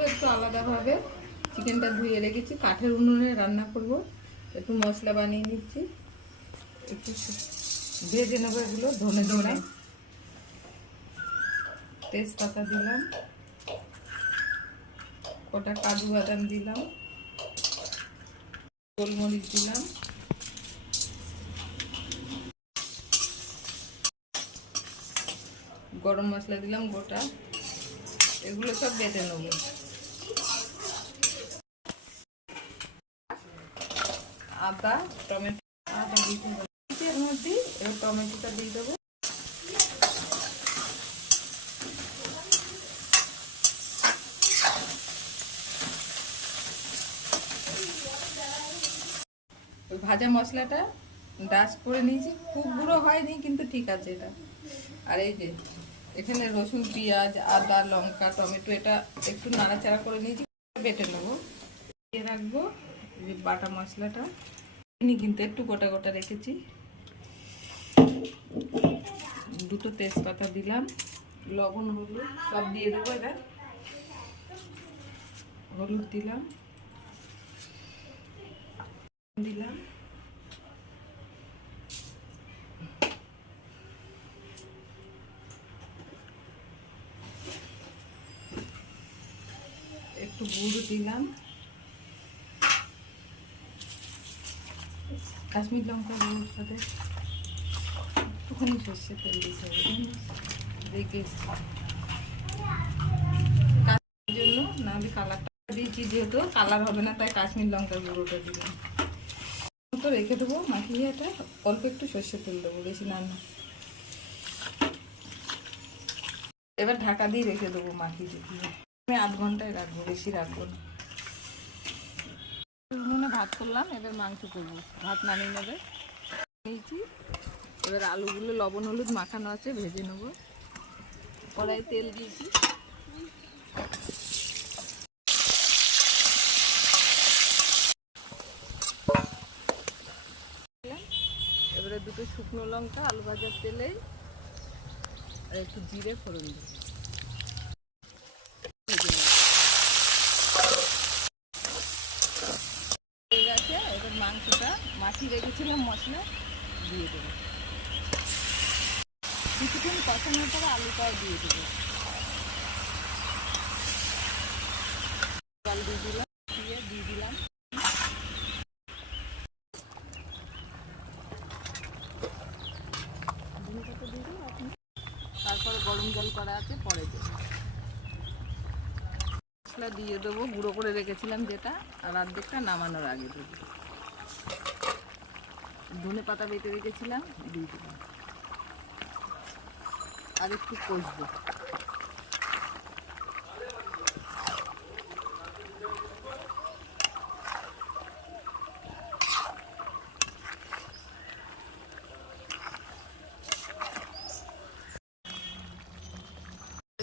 করবো একটু আলাদাভাবে। চিকেনটা ধুয়ে রেখেছি, কাঠের উনুনে রান্না করব। একটু মশলা বানিয়ে নিচ্ছি, একটু ভেজে নেবো। এগুলো ধনে দিলাম, তেজপাতা দিলাম, কটা কাজু বাদাম দিলাম, গোলমরিচ দিলাম, গরম মশলা দিলাম গোটা। এগুলো সব বেটে নেব। আদা, টমেটো, আদা দিতে হবে এর মধ্যে। এবার টমেটোটা দিয়ে দেবো। ওই ভাজা মশলাটা ডাস্ট করে নিয়েছি, খুব গুঁড়ো হয়নি কিন্তু ঠিক আছে এটা। আর এই যে এখানে রসুন, পেঁয়াজ, আদা, লঙ্কা, টমেটো এটা একটু নাড়াচাড়া করে নিয়েছি, বেটে নেবো। দিয়ে রাখবো যে বাটা মশলাটা কিন্তু একটু গোটা গোটা রেখেছি। দুটো তেজপাতা দিলাম, লবণ, হলুদ সব দিয়ে দেবো। এবার হলুদ দিলাম, দিলাম একটু গুঁড়ো দিলাম, কাশ্মীর লঙ্কা গুঁড়োর সাথে একটুখানি সর্ষের তেল দিতে হবে দেখে জন্য, নাহলে কালারটা দিয়েছি যেহেতু কালার হবে না, তাই কাশ্মীর লঙ্কার গুঁড়োটা দিলাম। তো রেখে দেবো মাখিয়ে। এটা অল্প একটু সর্ষের তেল দেবো, বেশি না। এবার ঢাকা দিয়ে রেখে দেবো মাখিয়ে দিয়ে। আমি 8 ঘন্টায় রাখবো, বেশি রাখবো না। উনুনে ভাত করলাম, এবার মাংস করবো। ভাত নামিয়ে নেবে নিয়েছি। এবার আলুগুলো লবণ হলুদ মাখানো আছে, ভেজে নেবো। কড়াই তেল দিয়েছি, এবারে দুটো শুকনো লঙ্কা আলু ভাজার তেলে আর একটু জিরে ফোড়ন দেবো। ঠিক আছে, এবার মাংসটা মাখিয়ে রেখেছিলাম মশলা দিয়ে দেবো। কিছুক্ষণ কষানোর পরে আলুটাও দিয়ে দেবো। জল দিয়ে দিলাম, দিয়ে দিলাম। তারপরে গরম জল করা আছে, পরে দেবো। মশলা দিয়ে দেবো, গুঁড়ো করে রেখেছিলাম যেটা, আর অর্ধেকটা নামানোর আগে দেবো। ধনে পাতা বেটে রেখেছিলাম, দিয়ে দিলাম। আর একটু কষবো।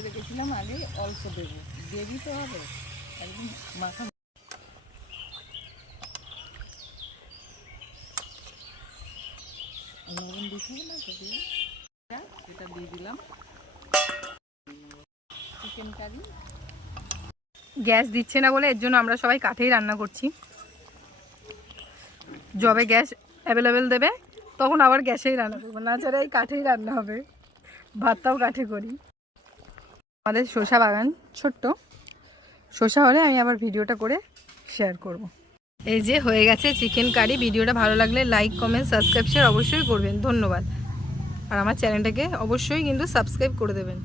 রেখেছিলাম আগে, অল্প দেবো, গ্রেভি তো হবে একদম মাখা। লবণ দিতে হবে না তো, দিয়ে এটা দিয়ে দিলাম। Chicken curry. গ্যাস দিচ্ছে না বলে এর জন্য আমরা সবাই কাঠেই রান্না করছি। যবে গ্যাস অ্যাভেলেবেল দেবে তখন আবার গ্যাসেই রান্না করবো, না ছাড়া এই কাঠেই রান্না হবে। ভাতটাও কাঠে করি। আমাদের শসা বাগান ছোট্ট, শসা হলে আমি আবার ভিডিওটা করে শেয়ার করব। এই যে হয়ে গেছে চিকেন কারি। ভিডিওটা ভালো লাগলে লাইক, কমেন্ট, সাবস্ক্রাইব, শেয়ার অবশ্যই করবেন। ধন্যবাদ। আর আমার চ্যানেলটাকে অবশ্যই কিন্তু সাবস্ক্রাইব করে দেবেন।